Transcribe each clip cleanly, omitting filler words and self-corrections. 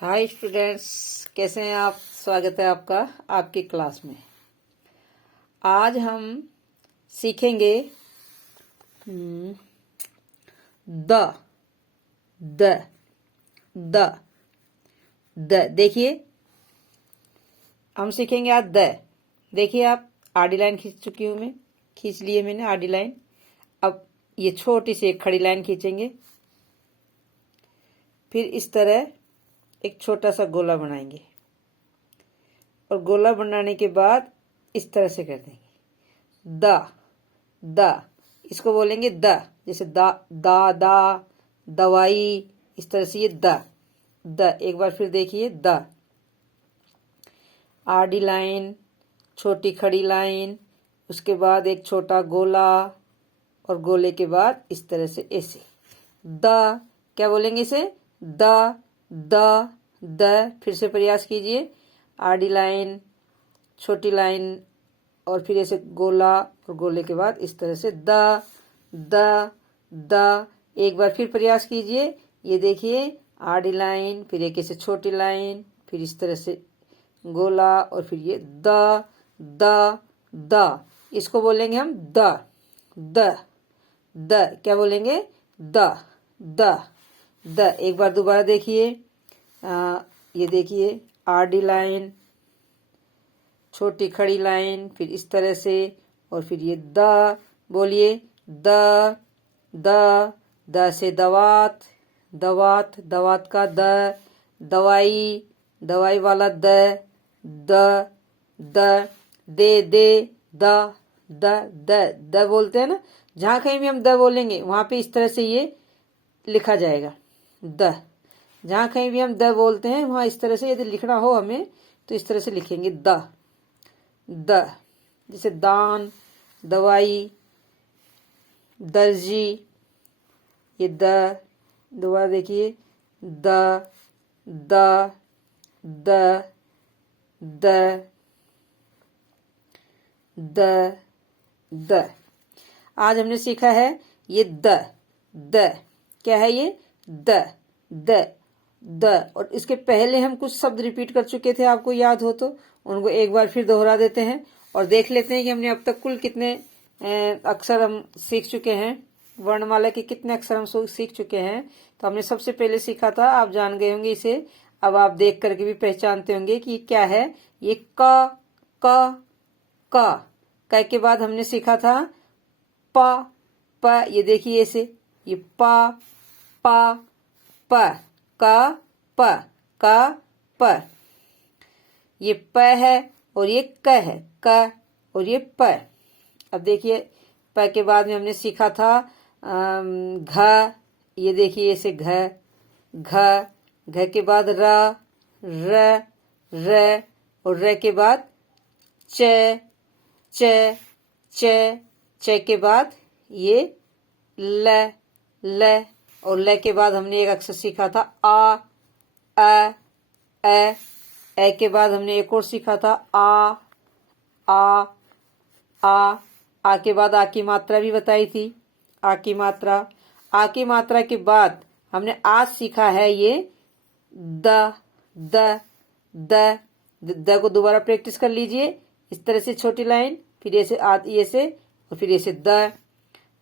Hi students, कैसे हैं आप। स्वागत है आपका आपकी क्लास में। आज हम सीखेंगे द द द द। देखिए, हम सीखेंगे आज द। देखिए, आप आडी लाइन खींच चुकी हूं मैं, खींच लिए मैंने आडी लाइन। अब ये छोटी सी एक खड़ी लाइन खींचेंगे, फिर इस तरह एक छोटा सा गोला बनाएंगे और गोला बनाने के बाद इस तरह से कर देंगे द द। इसको बोलेंगे द, जैसे दा दा दा दवाई, इस तरह से ये द द। एक बार फिर देखिए, द आडी लाइन, छोटी खड़ी लाइन, उसके बाद एक छोटा गोला और गोले के बाद इस तरह से ऐसे द। क्या बोलेंगे इसे? The the the. फिर से प्रयास कीजिए, आडी लाइन, छोटी लाइन और फिर ऐसे गोला और गोले के बाद इस तरह से द द द। एक बार फिर प्रयास कीजिए, ये देखिए, आडी लाइन, फिर एक ऐसे छोटी लाइन, फिर इस तरह से गोला और फिर ये द द द। इसको बोलेंगे हम द द द। क्या बोलेंगे? The the the. एक बार दोबारा देखिए, ये देखिए, आडी लाइन, छोटी खड़ी लाइन, फिर इस तरह से और फिर ये द। बोलिए द द द से दवात, दवात, दवात का द, दवाई, दवाई वाला the the the. They they the the the the बोलते हैं ना। जहां कहीं भी हम द बोलेंगे वहां पे इस तरह से ये लिखा जाएगा द। जहां कहीं भी हम द बोलते हैं वहां इस तरह से यदि लिखना हो हमें तो इस तरह से लिखेंगे द द। जैसे दान, दवाई, दर्जी, ये द। दोबारा देखिए, the the the the the the. आज हमने सीखा है ये द द। क्या है ये? The the the. और इसके पहले हम कुछ शब्द रिपीट कर चुके थे, आपको याद हो तो उनको एक बार फिर दोहरा देते हैं और देख लेते हैं कि हमने अब तक कुल कितने अक्षर हम सीख चुके हैं, वर्णमाला के कितने अक्षर हम सीख चुके हैं। तो हमने सबसे पहले सीखा था, आप जान गए होंगे इसे। अब आप देख करके भी पहचानते होंगे कि क्या है ये। क क क। क के बाद हमने सीखा था प प। ये देखिए ऐसे, ये प प प क प क प। ये प है और ये क है, क और ये प। अब देखिए, प के बाद में हमने सीखा था घ। ये देखिए ऐसे घ घ। घ के बाद र र र और र के बाद च च च। च के बाद ये ल ल और ल के बाद हमने एक अक्षर सीखा था आ अ अ। ए के बाद हमने एक और सीखा था आ आ आ के बाद आ की मात्रा भी बताई थी, आ की मात्रा। आ की मात्रा के बाद हमने आज सीखा है ये द द द द को दोबारा प्रैक्टिस कर लीजिए। इस तरह से छोटी लाइन, फिर ऐसे ऐसे और फिर ऐसे द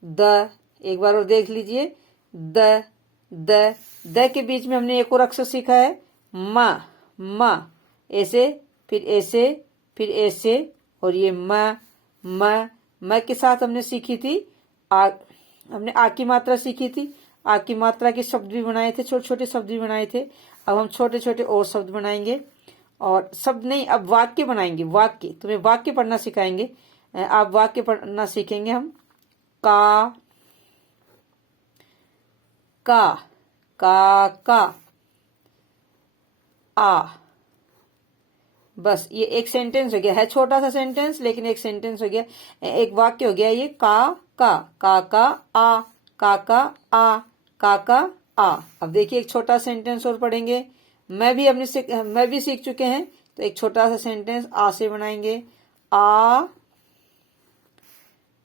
द। एक बार और देख लीजिए, द द द के बीच में हमने एक और अक्षर सीखा है म म। ऐसे फिर ऐसे फिर ऐसे और ये म के साथ हमने सीखी थी हमने आ की मात्रा सीखी थी। आ की मात्रा के शब्द भी बनाए थे, छोटे छोटे शब्द भी बनाए थे। अब हम छोटे छोटे और शब्द बनाएंगे, और शब्द नहीं, अब वाक्य बनाएंगे। वाक्य, तुम्हें वाक्य पढ़ना सिखाएंगे। आप वाक्य पढ़ना सीखेंगे हम। का का का आ। बस ये एक सेंटेंस हो गया है, छोटा सा सेंटेंस, लेकिन एक सेंटेंस हो गया, एक वाक्य हो गया ये। का आ, का आ। अब देखिए, एक छोटा सेंटेंस और पढ़ेंगे। मैं भी सीख चुके हैं, तो एक छोटा सा सेंटेंस आ से बनाएंगे। आ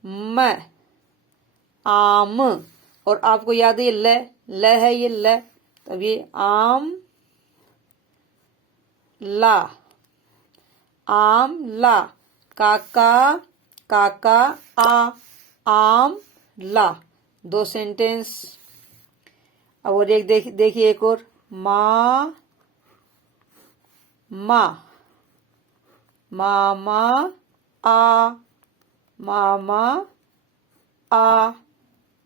म आम। और आपको याद है ये ल है, ये ल। तब ये आम ला, आम ला, काका काका आ, आम ला। 2 सेंटेंस। अब और एक देखिए एक और, माँ माँ, मामा आ, मामा आ,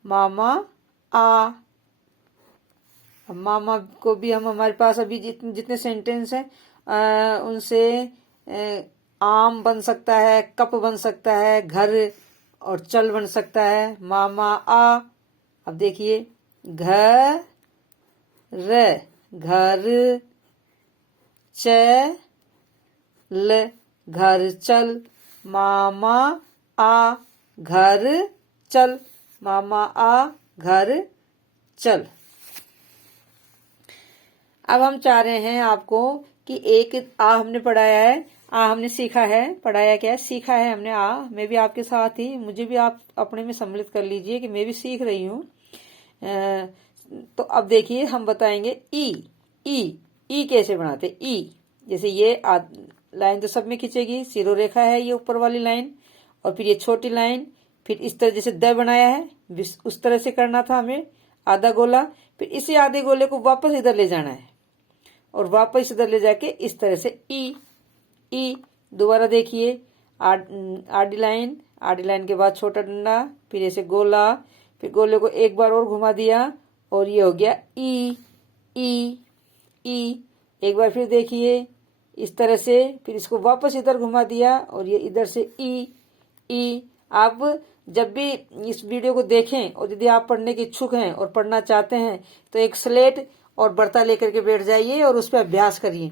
मामा आ। अब मामा को भी हम, हमारे पास अभी जितने सेंटेंस हैं उनसे आम बन सकता है, कप बन सकता है, घर और चल बन सकता है। मामा आ। अब देखिए, घर घर, चल घर चल, मामा आ घर चल, मामा आ घर चल। अब हम चाह रहे हैं आपको कि एक आ हमने पढ़ाया है, आ हमने सीखा है, पढ़ाया क्या है, सीखा है हमने आ। मैं भी आपके साथ ही, मुझे भी आप अपने में सम्मिलित कर लीजिए कि मैं भी सीख रही हूँ। तो अब देखिए हम बताएंगे ई कैसे बनाते। ई जैसे ये लाइन तो सब में खींचेगी, सिरो रेखा है ये ऊपर वाली लाइन, और फिर ये छोटी लाइन, फिर इस तरह जैसे द बनाया है उस तरह से करना था हमें, आधा गोला। फिर इसी आधे गोले को वापस इधर ले जाना है और वापस इधर ले जाके इस तरह से ई। दोबारा देखिए, आडी लाइन के बाद छोटा डंडा, फिर ऐसे गोला, फिर गोले को एक बार और घुमा दिया और ये हो गया ई। एक बार फिर देखिए इस तरह से, फिर इसको वापस इधर घुमा दिया और ये इधर से ई। आप जब भी इस वीडियो को देखें और यदि आप पढ़ने के इच्छुक हैं और पढ़ना चाहते हैं तो एक स्लेट और बर्ता लेकर के बैठ जाइए और उस पर अभ्यास करिए।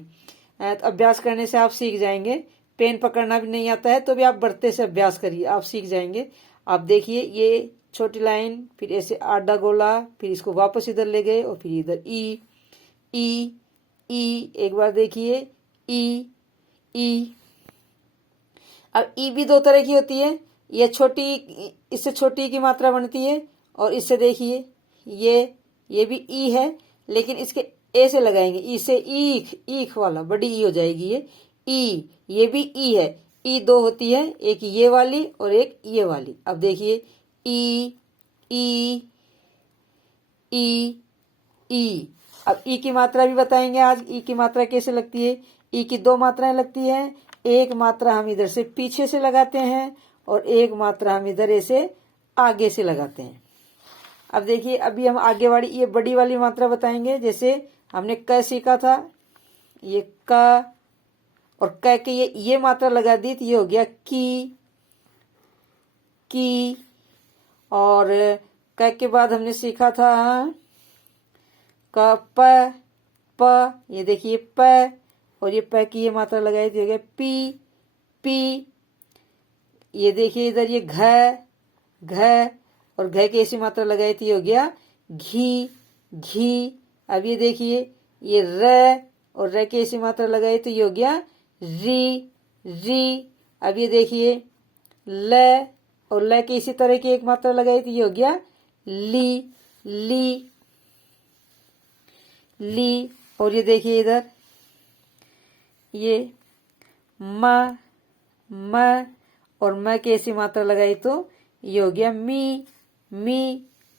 तो अभ्यास करने से आप सीख जाएंगे। पेन पकड़ना भी नहीं आता है तो भी आप बर्ते से अभ्यास करिए, आप सीख जाएंगे। आप देखिए ये छोटी लाइन, फिर ऐसे आधा गोला, फिर इसको वापस इधर ले गए और फिर इधर ई। एक बार देखिए ई। अब ई भी 2 तरह की होती है, ये छोटी, इससे छोटी की मात्रा बनती है, और इससे देखिए ये भी ई है, लेकिन इसके ए से लगाएंगे, ई से ईख वाला बड़ी ई हो जाएगी ये ई। ये भी ई है, ई 2 होती है, एक ये वाली और एक ये वाली। अब देखिए ई। अब ई की मात्रा भी बताएंगे आज, ई की मात्रा कैसे लगती है। ई की 2 मात्राएं लगती है, एक मात्रा हम इधर से पीछे से लगाते हैं और एक मात्रा हम इधर ऐसे आगे से लगाते हैं। अब देखिए, अभी हम आगे वाली ये बड़ी वाली मात्रा बताएंगे। जैसे हमने क सीखा था, ये क और क के ये मात्रा लगा दी तो ये हो गया की। और क के बाद हमने सीखा था क प, ये देखिए प, और ये प की ये मात्रा लगाई थी, हो गया पी। ये देखिए इधर ये घ और घ की ऐसी मात्रा लगाई थी, हो गया घी। अब ये देखिए ये र और र की ऐसी मात्रा लगाई तो ये हो गया री। अब ये देखिए ल और ल की इसी तरह की एक मात्रा लगाई तो ये हो गया ली। और ये देखिए इधर ये म और म की ऐसी मात्रा लगाई तो ये हो गया मी।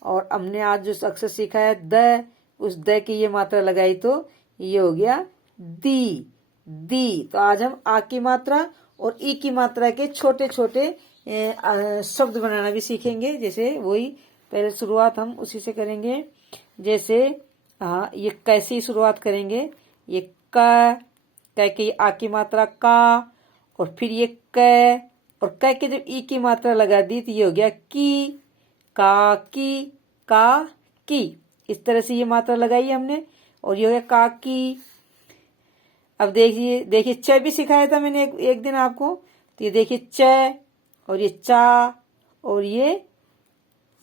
और हमने आज जो अक्षर सीखा है द, उस द की ये मात्रा लगाई तो ये हो गया दी। तो आज हम आ की मात्रा और ई की मात्रा के छोटे छोटे शब्द बनाना भी सीखेंगे। जैसे वही पहले शुरुआत हम उसी से करेंगे। जैसे ये कैसी शुरुआत करेंगे, ये क की आ की मात्रा का, और फिर ये क, और क के जब ई की मात्रा लगा दी तो ये हो गया की। इस तरह से ये मात्रा लगाई हमने और ये हो गया काकी। अब देखिए च भी सिखाया था मैंने एक दिन आपको, तो ये देखिए च और ये चा और ये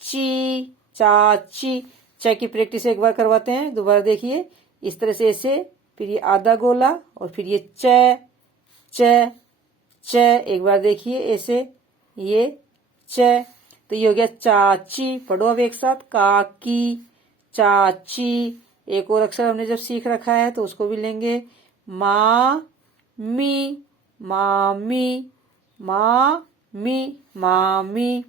चाची। च की प्रैक्टिस एक बार करवाते हैं, दोबारा देखिए इस तरह से ऐसे, फिर ये आधा गोला और फिर ये च। एक बार देखिए ऐसे, ये च, तो ये हो गया चाची। पढ़ो अब एक साथ, काकी, चाची। एक और अक्षर हमने जब सीख रखा है तो उसको भी लेंगे, मी, मामी, मामी, मामी।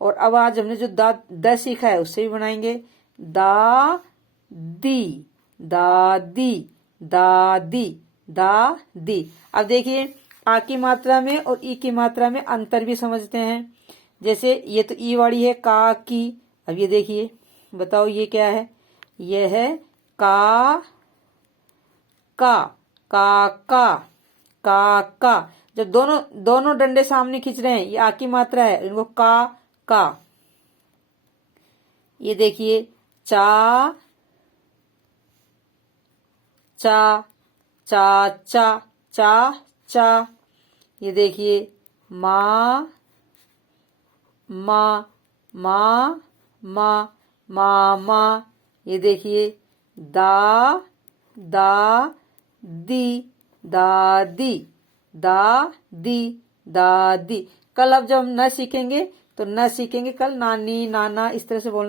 और अब आज हमने जो द सीखा है उससे भी बनाएंगे। दादी, दादी, दादी, दादी। अब देखिए आ की मात्रा में और ई की मात्रा में अंतर भी समझते हैं। जैसे ये तो ई वाली है का की। अब ये देखिए, बताओ ये क्या है? ये है का, काका, काका। जब दोनों दोनों डंडे सामने खींच रहे हैं, ये आ की मात्रा है, इनको का। ये देखिए चा, चा, चाचा, चा। ये देखिए माँ, माँ, मामा। ये देखिए दादी, दादी, दादी। कल अब जब हम न सीखेंगे तो न सीखेंगे कल नानी, नाना, इस तरह से बोलना।